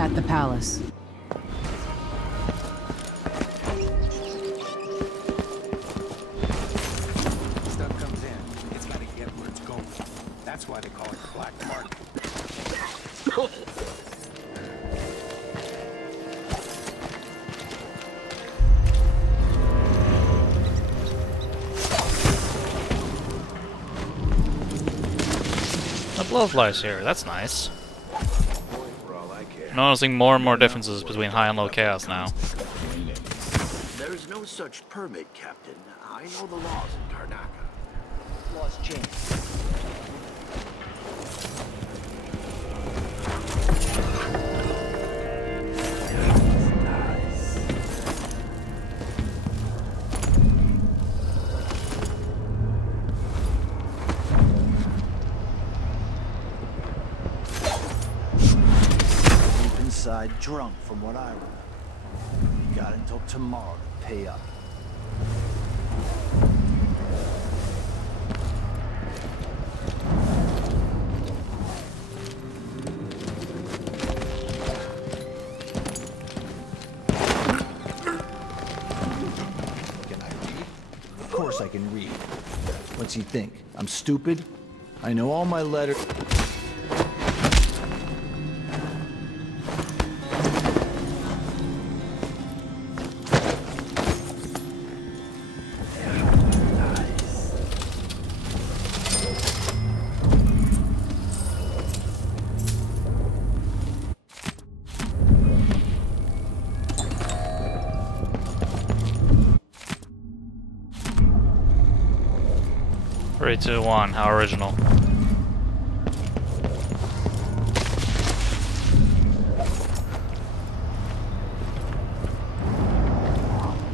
At the palace. Stuff comes in. It's got to get where it's going. That's why they call it the black market. A blowfly's here. That's nice. Noticing more and more differences between high and low chaos now. There's no such permit, Captain. I know the laws in Tarnaka. Laws change. Inside drunk from what I remember. You got until tomorrow to pay up. Can I read? Of course I can read. What's he think? I'm stupid? I know all my letters. Three, two, one. How original.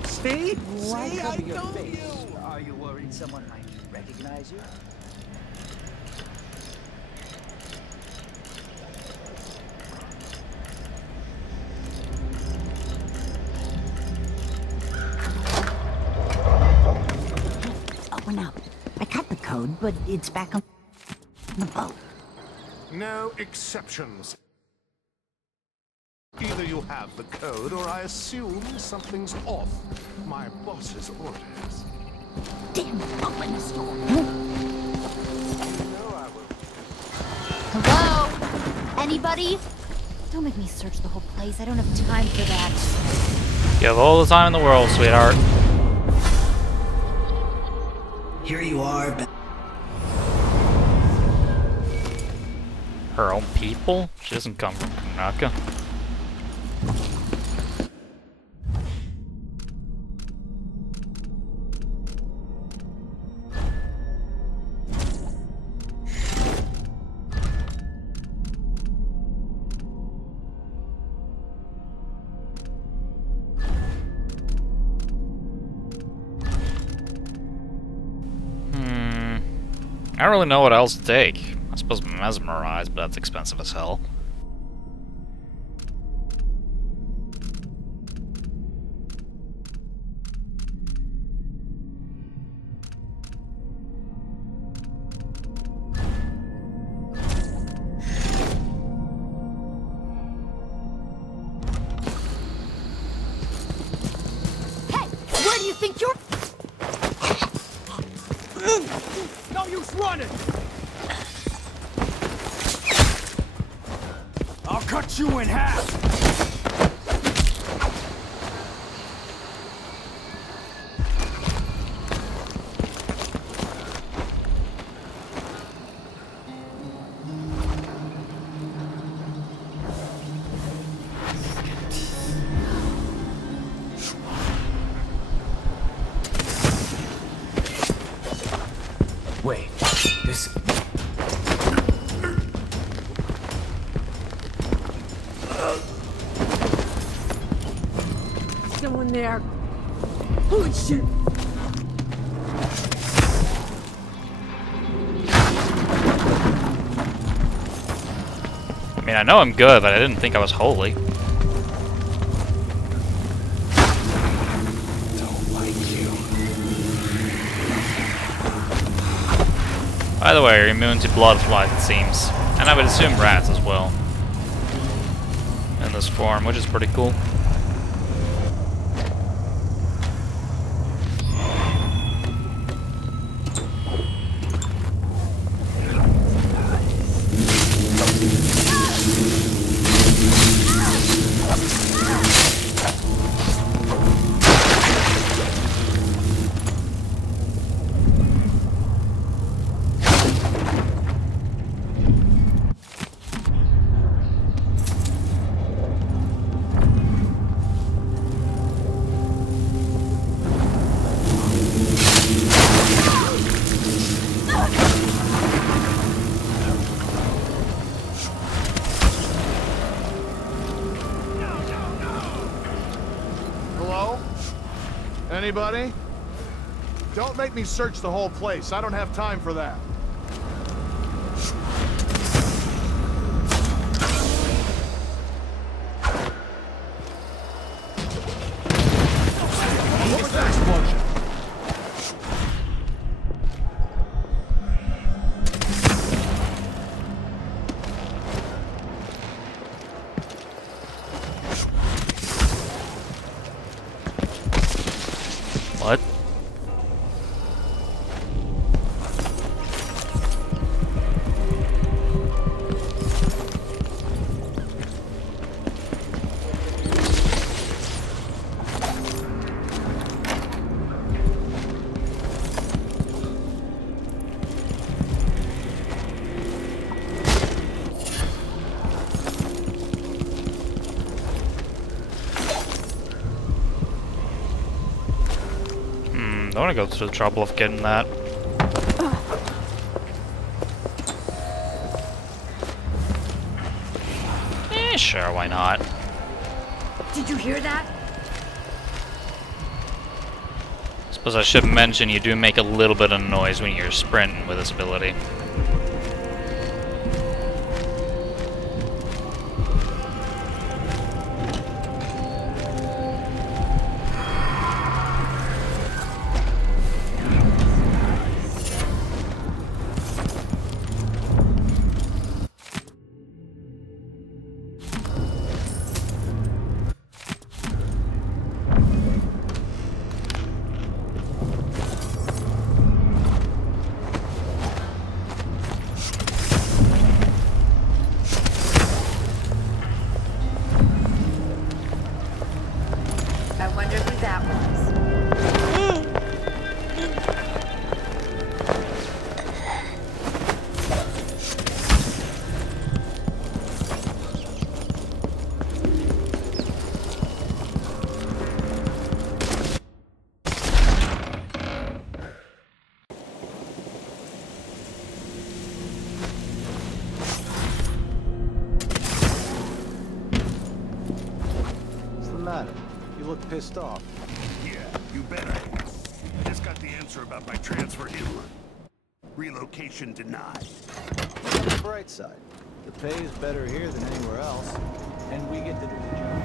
See? See, I know you! Are you worried someone might recognize you? Open up. I cut the code, but it's back on the boat. No exceptions. Either you have the code, or I assume something's off. My boss's orders. Damn, open the door. Hello? Anybody? Don't make me search the whole place. I don't have time for that. You have all the time in the world, sweetheart. Here you are. Her own people? She doesn't come from Tarnaka. I don't really know what else to take. I suppose mesmerize, but that's expensive as hell. Hey! Where do you think you're... No use running! I'll cut you in half! Wait, this... Someone there. Holy shit! I mean, I know I'm good, but I didn't think I was holy. Don't like you. By the way, you're immune to blood flies, it seems. And I would assume rats as well. In this form, which is pretty cool. Hello? Anybody? Don't make me search the whole place. I don't have time for that. What was that explosion? What? I want to go through the trouble of getting that. Sure, why not? Did you hear that? Suppose I should mention you do make a little bit of noise when you're sprinting with this ability. I wonder who that was. What's the matter? You look pissed off. Yeah, you bet I am. I just got the answer about my transfer here. Relocation denied. On the bright side, the pay is better here than anywhere else, and we get to do the job.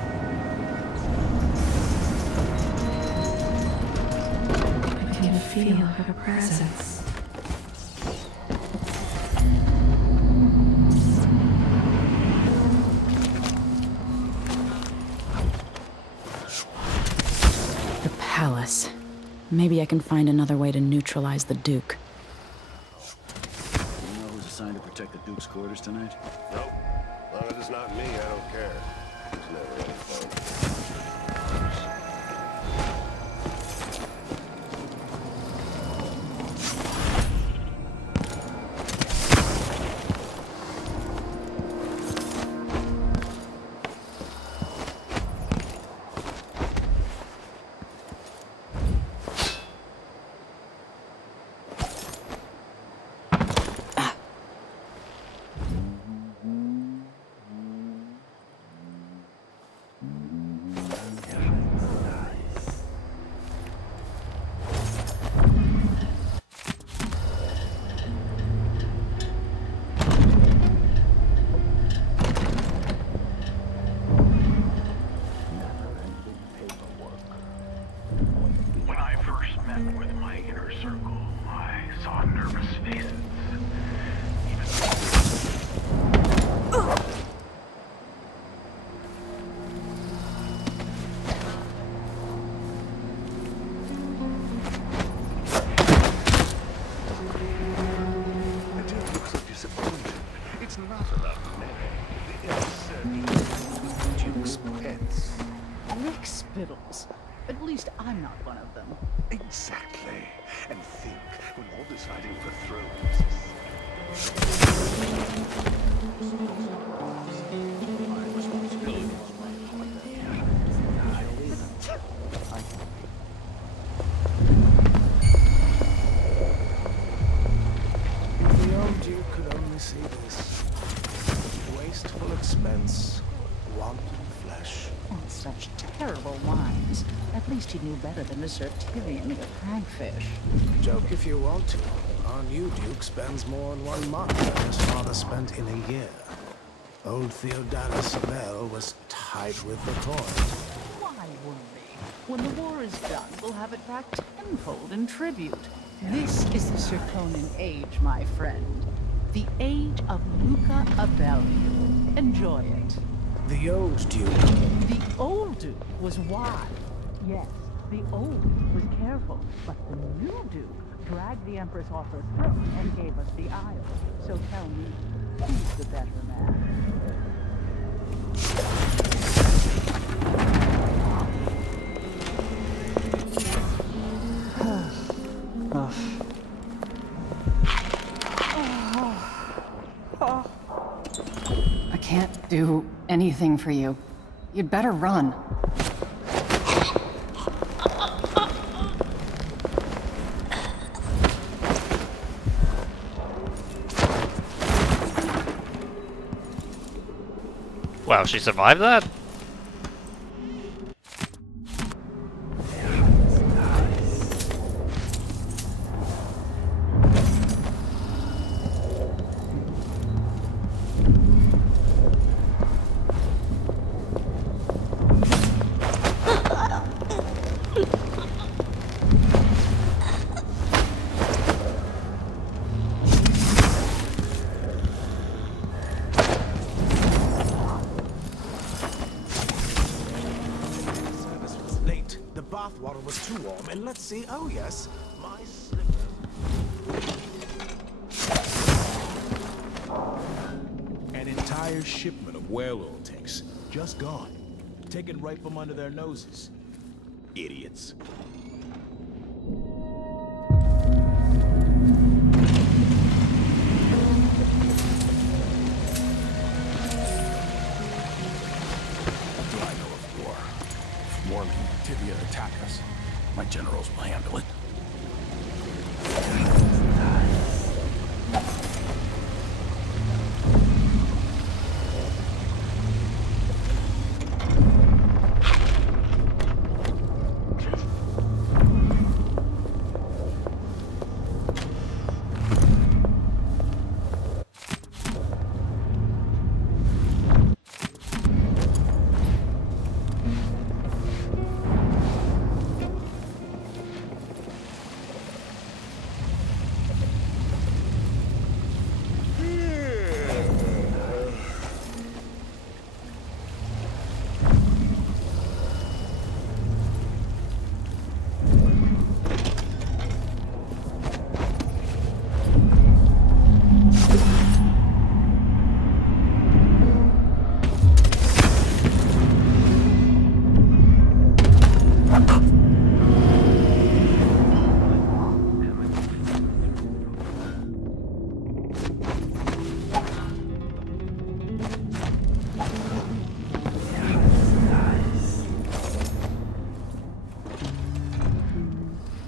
I can feel her presence. The palace. Maybe I can find another way to neutralize the Duke. You know who's assigned to protect the Duke's quarters tonight? Nope. As long as it's not me, I don't care. It's never any fun. It's not about many. It's Duke's pets. Rick Spittles. At least I'm not one of them. Exactly. And think, when all deciding for thrones. If the old Duke could only see this. Wasteful expense, wanton flesh. Oh, such terrible wines. At least he knew better than to serve Tyrion with hagfish. Joke if you want to. Our new Duke spends more in 1 month than his father spent in a year. Old Theodatus Bell was tight with the coin. Why worry? When the war is done, we'll have it back tenfold in tribute. This is the Circonan age, my friend. The age of Luca Abelli. Enjoy it. The old Duke. The old Duke was wise. Yes, the old Duke was careful, but the new Duke dragged the Empress off her throne and gave us the Isle. So tell me, who's the better man? I can't do anything for you. You'd better run. Wow, she survived that? Water was too warm, and let's see. Oh yes, my slippers. An entire shipment of whale oil tanks, just gone, taken right from under their noses. Idiots. Attack us. My generals will handle it.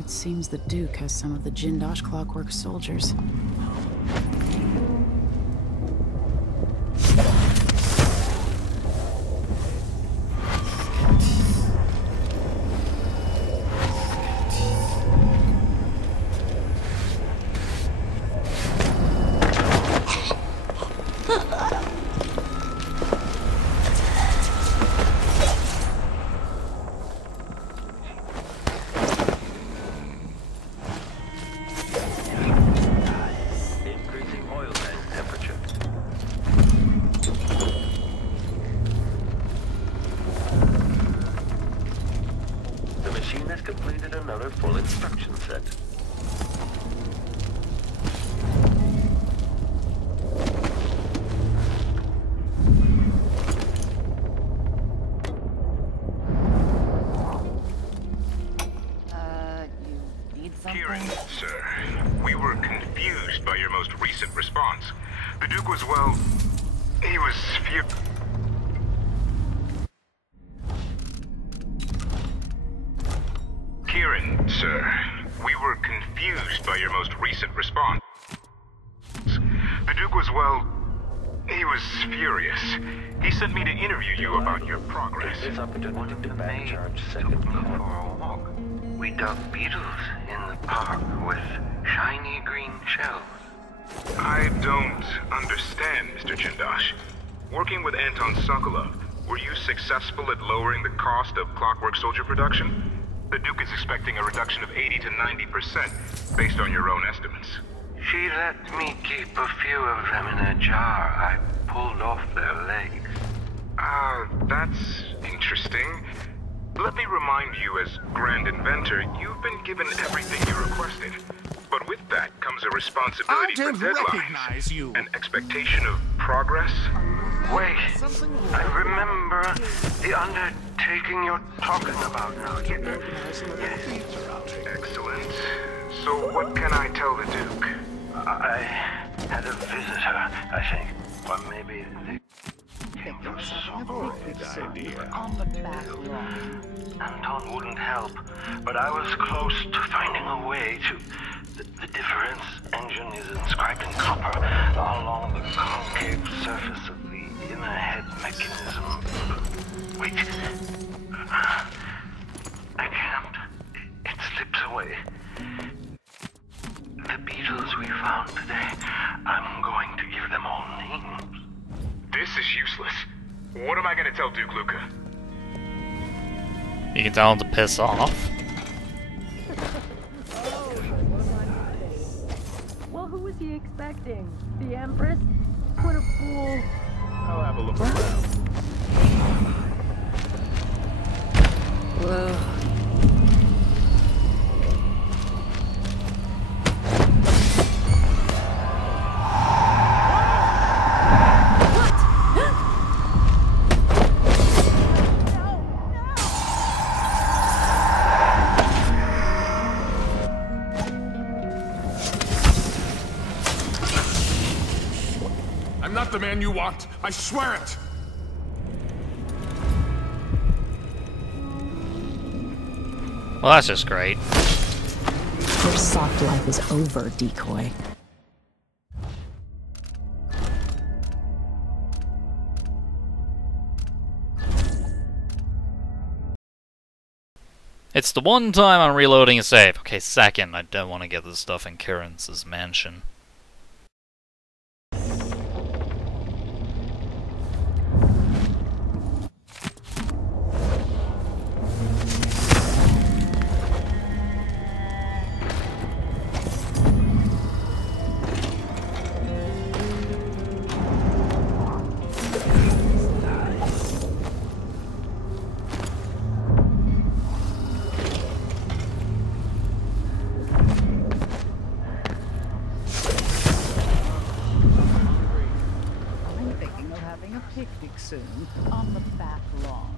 Seems the Duke has some of the Jindosh clockwork soldiers. He was Kieran, sir, we were confused by your most recent response. The Duke was, well, he was furious. He sent me to interview you about your progress. This opportunity to back charge second for a walk. We dug beetles in the park with shiny green shells. I don't understand, Mr. Chindash. Working with Anton Sokolov, were you successful at lowering the cost of Clockwork Soldier production? The Duke is expecting a reduction of 80 to 90%, based on your own estimates. She let me keep a few of them in a jar. I pulled off their legs. That's interesting. Let me remind you, as Grand Inventor, you've been given everything you requested. But with that comes a responsibility for deadlines, an expectation of progress. Wait, I remember the undertaking you're talking about now. Excellent. So what can I tell the Duke? I had a visitor, I think. Or maybe they came from somewhere. On the back lawn. Anton wouldn't help, but I was close to finding a way to... The difference engine is inscribed in copper along the concave surface of the inner head mechanism. Wait. I can't. It slips away. The beetles we found today, I'm going to give them all names. This is useless. What am I going to tell Duke Luca? You can tell him to piss off. Well, who was he expecting? The Empress? What a fool. I'll have a look around. Whoa. I'm not the man you want. I swear it. Well, that's just great. Your soft life is over, decoy. It's the one time I'm reloading a save. Okay, second, I don't want to get this stuff in Kieran's mansion. Picnic soon on the back lawn.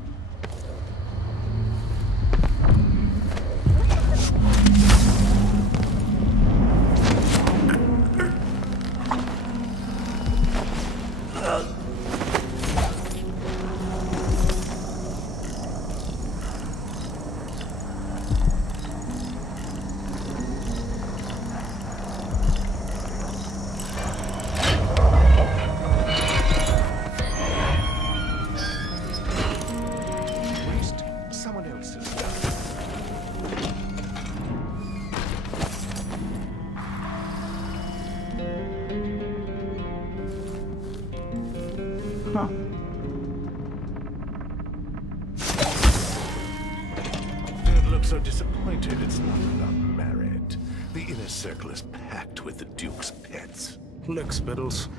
Don't look so disappointed. It's not about merit. The inner circle is packed with the Duke's pets. Look, Spittles.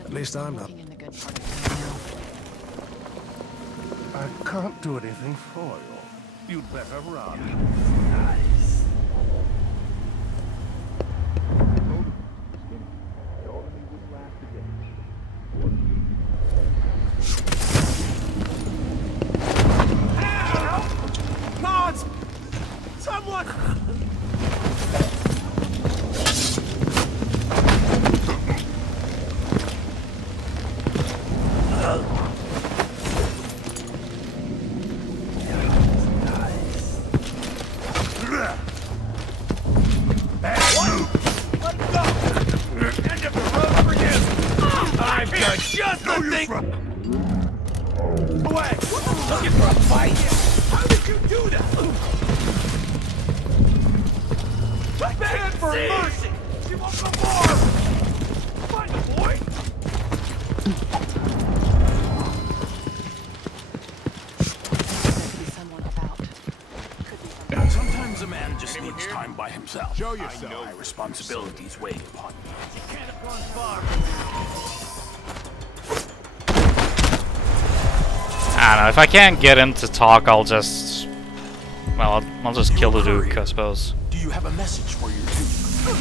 At least I'm not. I can't do anything for you. You'd better run. Nice. Guards! Someone! That's no thing! Away! Looking for a fight? How did you do that? Beg for mercy! She won't go more! Find the boy! Sometimes a man just needs time by himself. Show yourself. I know my responsibilities weigh upon me. You can't have gone far. I don't know, if I can't get him to talk, I'll just... Well, I'll just kill the Duke, I suppose. Do you have a message for your Duke?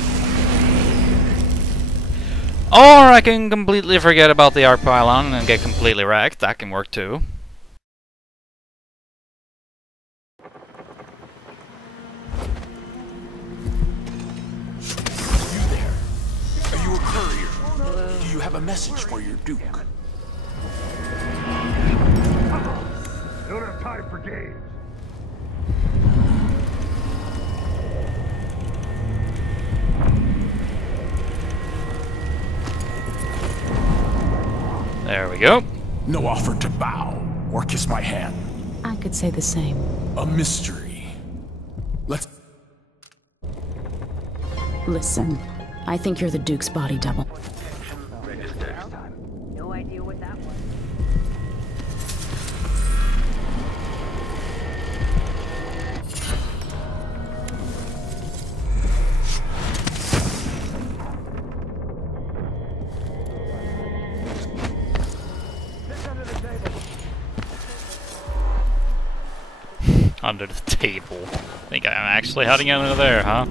Or I can completely forget about the arc pylon and get completely wrecked. That can work too. You there? Are you a courier? Do you have a message for your Duke? I don't have time for games. There we go. No offer to bow or kiss my hand. I could say the same. A mystery. Let's... Listen, I think you're the Duke's body double. No idea what that was. Under the table. Think I'm actually hiding under there, huh?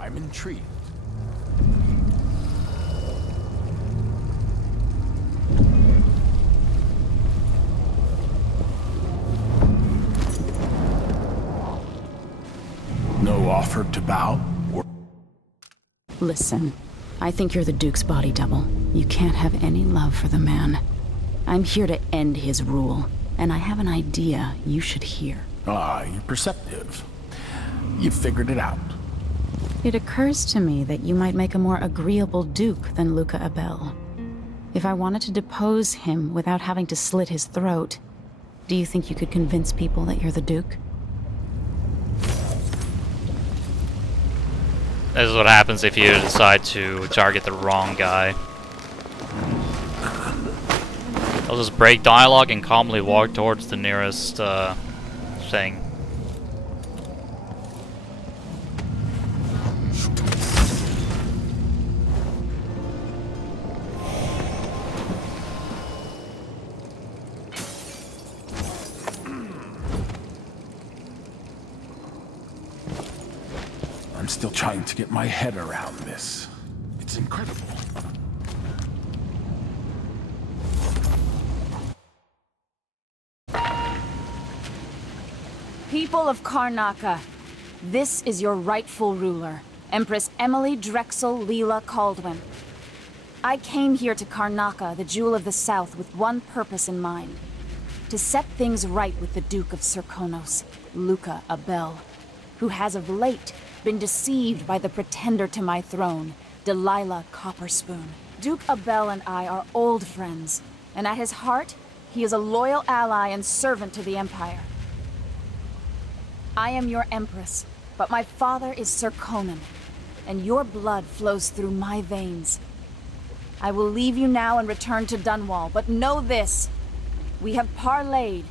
I'm intrigued. No offer to bow? Or Listen, I think you're the Duke's body double. You can't have any love for the man. I'm here to end his rule, and I have an idea you should hear. Ah, you're perceptive. You figured it out. It occurs to me that you might make a more agreeable Duke than Luca Abel. If I wanted to depose him without having to slit his throat, do you think you could convince people that you're the Duke? This is what happens if you decide to target the wrong guy. I'll just break dialogue and calmly walk towards the nearest thing. I'm still trying to get my head around this. It's incredible. People of Karnaca, this is your rightful ruler, Empress Emily Drexel Leela Caldwin. I came here to Karnaca, the Jewel of the South, with one purpose in mind. To set things right with the Duke of Serkonos, Luca Abel, who has of late been deceived by the pretender to my throne, Delilah Copperspoon. Duke Abel and I are old friends, and at his heart, he is a loyal ally and servant to the Empire. I am your Empress, but my father is Sir Conan, and your blood flows through my veins. I will leave you now and return to Dunwall, but know this. We have parleyed,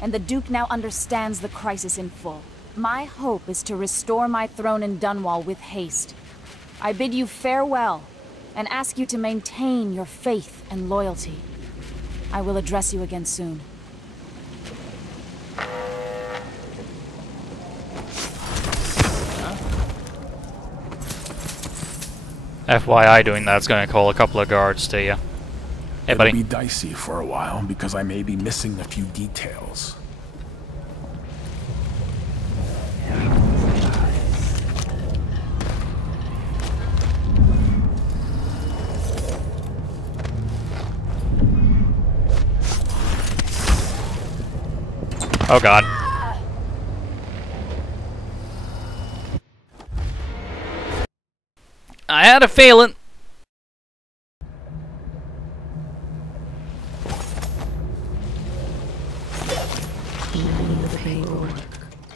and the Duke now understands the crisis in full. My hope is to restore my throne in Dunwall with haste. I bid you farewell, and ask you to maintain your faith and loyalty. I will address you again soon. FYI, doing that's gonna call a couple of guards to you. Hey, buddy. It'll be dicey for a while because I may be missing a few details. Oh god. I had a feeling. The paperwork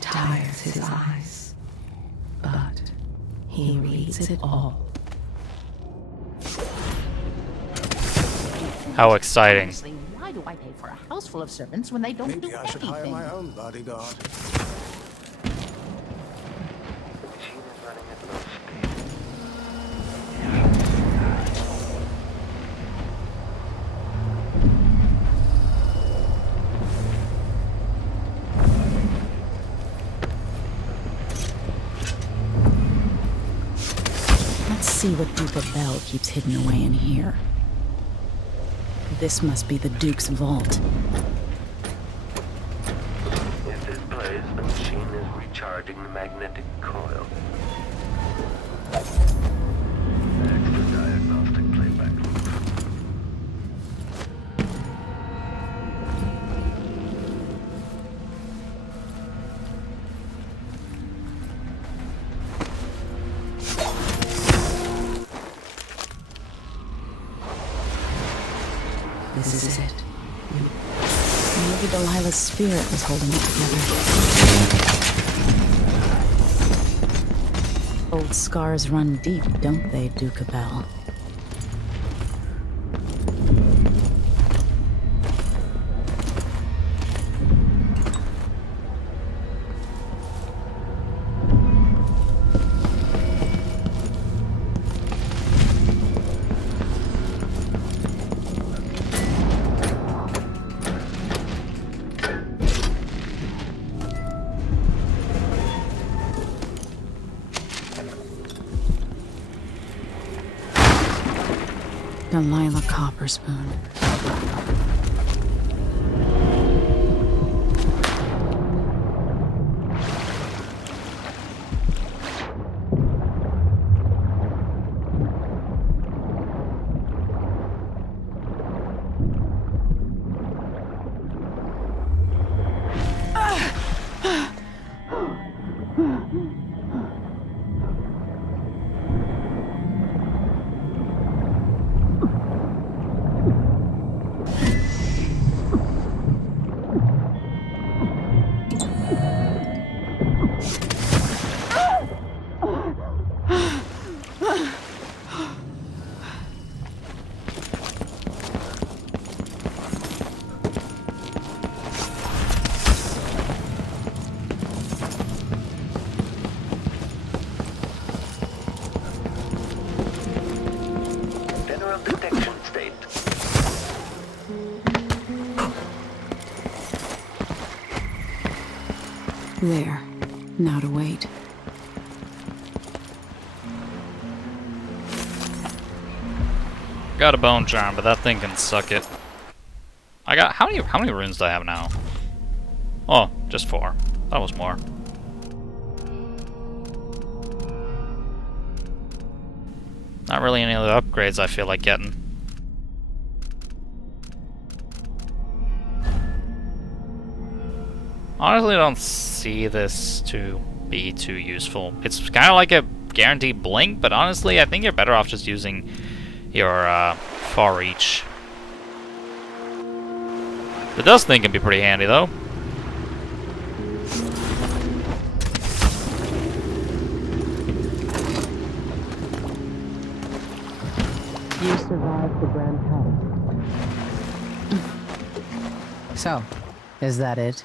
tires his eyes, but he reads it all. How exciting. Seriously, why do I pay for a house full of servants when they don't do Maybe I should hire anything? my own bodyguard. Let's see what Duke Bell keeps hidden away in here. This must be the Duke's vault. In this place, the machine is recharging the magnetic coil. Extra diagnostic playback loop. This is it. Maybe Delilah's spirit was holding it together. Old scars run deep, don't they, Duke Bell? Delilah Copperspoon. Detection state. There. Now to wait. Got a bone charm, but that thing can suck it. I got how many runes do I have now? Oh, just 4. That was more. Not really any other upgrades I feel like getting. Honestly, I don't see this to be too useful. It's kind of like a guaranteed blink, but honestly, I think you're better off just using your far reach. The dust thing can be pretty handy, though. You survived the Grand Palace. So, is that it?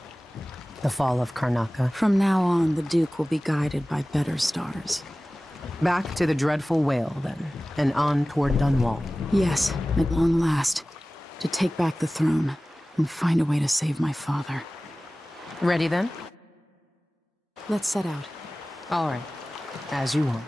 The fall of Karnaca? From now on, the Duke will be guided by better stars. Back to the dreadful whale, then, and on toward Dunwall. Yes, at long last. To take back the throne, and find a way to save my father. Ready, then? Let's set out. All right. As you want.